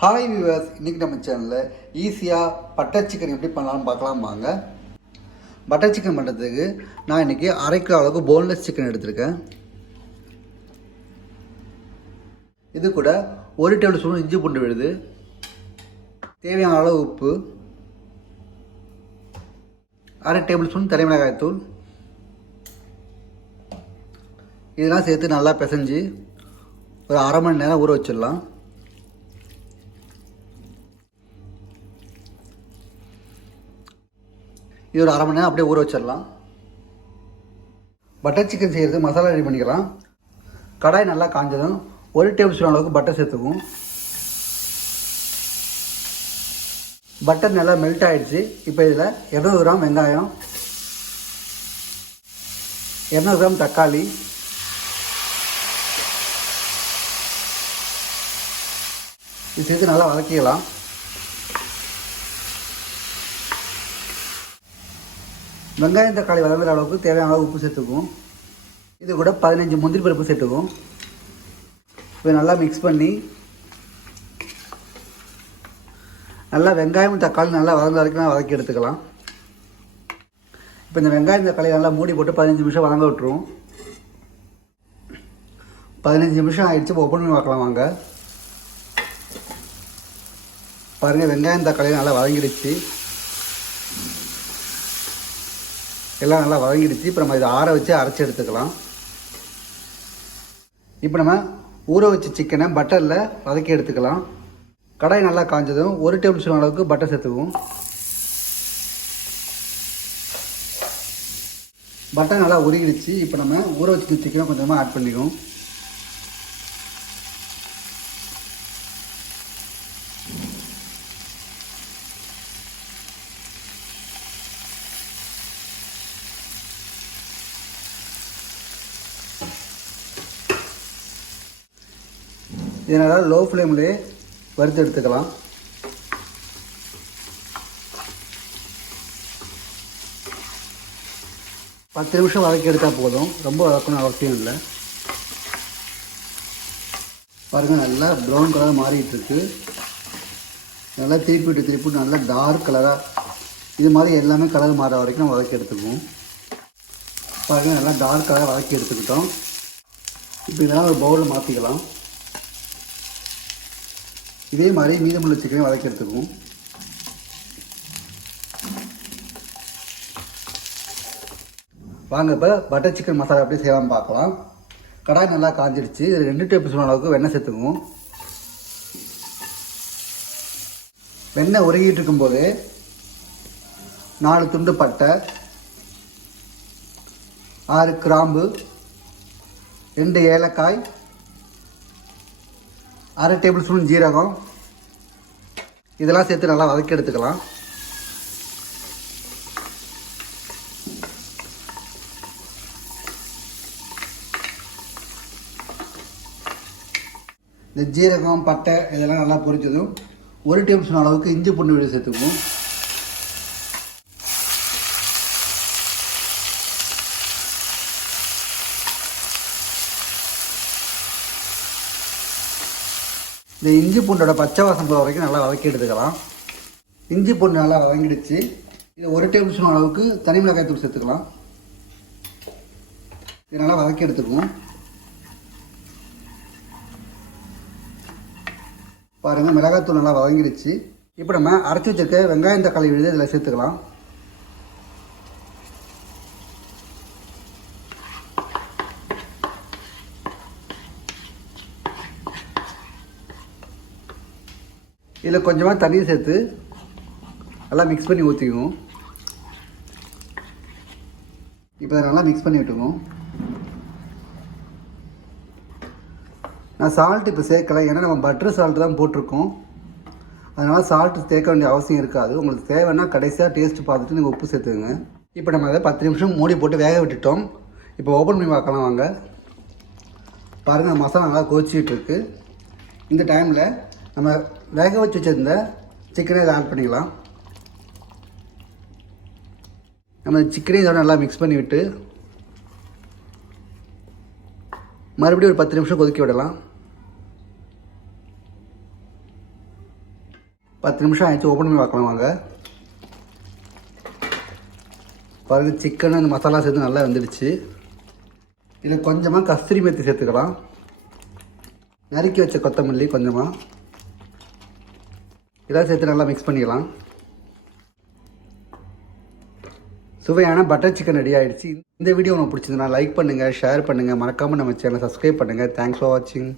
Hi viewers, இன்றைக்கி நம்ம சேனலில் ஈஸியாக பட்டர் சிக்கன் எப்படி பண்ணலாம்னு பார்க்கலாம் வாங்க. பட்டர் சிக்கன் பண்ணுறதுக்கு நான் இன்றைக்கி 1/2 கிலோ அளவுக்கு போன்லெஸ் சிக்கன் எடுத்திருக்கேன். இது கூட 1 டேபிள் ஸ்பூன் இஞ்சி பூண்டு விழுது, தேவையான அளவு உப்பு, 1/2 டேபிள் ஸ்பூன் தனி மிளகாய் தூள், இதெல்லாம் சேர்த்து நல்லா பிசைஞ்சு ஒரு 1/2 மணி நேரம் ஊற வச்சிடலாம். இது ஒரு 1/2 மணி நேரம் அப்படியே ஊற வச்சிடலாம். பட்டர் சிக்கன் செய்கிறது மசாலா ரெடி பண்ணிக்கலாம். கடாய் நல்லா காஞ்சதும் 1 டேபிள் ஸ்பூன் அளவுக்கு பட்டர் சேர்த்துக்கும். பட்டர் நல்லா மெல்ட் ஆகிடுச்சு. இப்போ இதில் 200 கிராம் வெங்காயம், 200 கிராம் தக்காளி, இது சேர்த்து நல்லா வதக்கிக்கலாம். வெங்காயம் தக்காளி வதங்குற அளவுக்கு தேவையான அளவு உப்பு சேர்த்துக்கும். இது கூட 15 முந்திரி பருப்பு சேர்த்துக்கும். இப்போ நல்லா மிக்ஸ் பண்ணி நல்லா வெங்காயம் தக்காளி நல்லா வதங்க வரைக்கும் வதக்கி எடுத்துக்கலாம். இப்போ இந்த வெங்காயம் தக்காளி நல்லா மூடி போட்டு 15 நிமிஷம் வதங்க விட்டுருவோம். 15 நிமிஷம் ஆகிடுச்சு. ஓப்பன் பண்ணி பார்க்கலாம் வாங்க. பாருங்கள், வெங்காயம் தக்காளி நல்லா வதங்கிடுச்சு. எல்லாம் நல்லா வதங்கிடுச்சு. இப்போ நம்ம இதை ஆற வச்சு அரைச்சி எடுத்துக்கலாம். இப்போ நம்ம ஊற வச்ச சிக்கனை பட்டரில் வதக்கி எடுத்துக்கலாம். கடாய் நல்லா காஞ்சதும் 1 டேபிள் ஸ்பூன் அளவுக்கு பட்டர் சேர்த்துக்குவோம். பட்டர் நல்லா உருகிடுச்சு. இப்போ நம்ம ஊற வச்ச சிக்கனை கொஞ்சமாக ஆட் பண்ணிக்குவோம். இதனால் லோ ஃப்ளேம்லேயே வறுத்து எடுத்துக்கலாம். பத்து நிமிஷம் வதக்கி எடுத்தால் போதும், ரொம்ப வதக்கணும் அவசியம் இல்லை. பாருங்கள், நல்லா ப்ரௌன் கலர் மாறிட்டுருக்கு. நல்லா திருப்பிட்டு நல்லா டார்க் கலராக இது மாதிரி எல்லாமே கலர் மாற வரைக்கும் நம்ம வதக்கி எடுத்துக்குவோம். பாருங்கள், நல்லா டார்க் கலராக வதக்கி எடுத்துக்கிட்டோம். இப்போ இதெல்லாம் ஒரு பவுலில் மாற்றிக்கலாம். இதே மாதிரி மீதமுள்ள சிக்கனை வதக்கி எடுத்துக்குவோம். வாங்க, இப்போ பட்டர் சிக்கன் மசாலா எப்படி செய்யலாம் பார்க்கலாம். கடாய் நல்லா காஞ்சிடுச்சு. இது 2 டேபிள் ஸ்பூன் அளவுக்கு வெண்ணெய் சேர்த்துக்குவோம். வெண்ணெய் உருகிட்டு இருக்கும்போது 4 துண்டு பட்டை, 6 கிராம்பு, 2 ஏலக்காய், 1/2 டேபிள் ஸ்பூன் ஜீரகம், இதெல்லாம் சேர்த்து நல்லா வதக்கி எடுத்துக்கலாம். இந்த ஜீரகம் பட்டை இதெல்லாம் நல்லா பொரிச்சதும் 1 டேபிள் ஸ்பூன் அளவுக்கு இஞ்சி பூண்டு விழுது சேர்த்துக்குவோம். இந்த இஞ்சி பூண்டோட பச்சை வாசம் போகிற வரைக்கும் நல்லா வதக்கி எடுத்துக்கலாம். இஞ்சி பூண்டு நல்லா வதங்கிடுச்சு. இது 1 டேபிள் ஸ்பூன் அளவுக்கு தனி மிளகாய் தூள் சேர்த்துக்கலாம். இது நல்லா வதக்கி எடுத்துக்குவோம். பாருங்கள், மிளகாய்த்தூள் நல்லா வதங்கிடுச்சு. இப்போ நம்ம அரைச்சி வச்சிருக்க வெங்காயம் தக்காளி விழுது இதில் சேர்த்துக்கலாம். இதில் கொஞ்சமாக தண்ணி சேர்த்து நல்லா மிக்ஸ் பண்ணி ஊற்றிக்குவோம். இப்போ நல்லா மிக்ஸ் பண்ணி விட்டுக்குவோம். நான் சால்ட் இப்போ சேர்க்கலை, ஏன்னா நம்ம பட்டர் சால்ட்டு தான் போட்டிருக்கோம். அதனால் சால்ட்டு சேர்க்க வேண்டிய அவசியம் இருக்காது. உங்களுக்கு தேவைன்னா கடைசியாக டேஸ்ட்டு பார்த்துட்டு நீங்கள் உப்பு சேர்த்துக்குங்க. இப்போ நம்ம அதை 10 நிமிஷம் மூடி போட்டு வேக விட்டுட்டோம். இப்போ ஓப்பன் பண்ணி பார்க்கலாம் வாங்க. பாருங்கள், மசாலா நல்லா கொதிச்சிட்டு இருக்கு. இந்த டைமில் நம்ம வேக வச்சு வச்சுருந்த சிக்கனை இதை ஆட் பண்ணிக்கலாம். நம்ம சிக்கனை இதோட நல்லா மிக்ஸ் பண்ணி விட்டு மறுபடியும் ஒரு 10 நிமிஷம் கொதிக்க விடலாம். 10 நிமிஷம் ஆயிடுச்சு, ஓப்பன் பண்ணி பார்க்கலாம் வாங்க. பாருங்கள், சிக்கன் அந்த மசாலா சேர்த்து நல்லா வெந்துடுச்சு. இதில் கொஞ்சமாக கஸ்தூரி மேத்தி சேர்த்துக்கலாம். நறுக்கி வச்ச கொத்தமல்லி கொஞ்சமாக இதெல்லாம் சேர்த்து நல்லா மிக்ஸ் பண்ணிக்கலாம். சுவையான பட்டர் சிக்கன் ரெடி ஆகிடுச்சு. இந்த வீடியோ உங்களுக்கு பிடிச்சிருந்தா லைக் பண்ணுங்கள், ஷேர் பண்ணுங்கள், மறக்காமல் நம்ம சேனலை சப்ஸ்கிரைப் பண்ணுங்கள். தேங்க்ஸ் ஃபார் வாட்சிங்.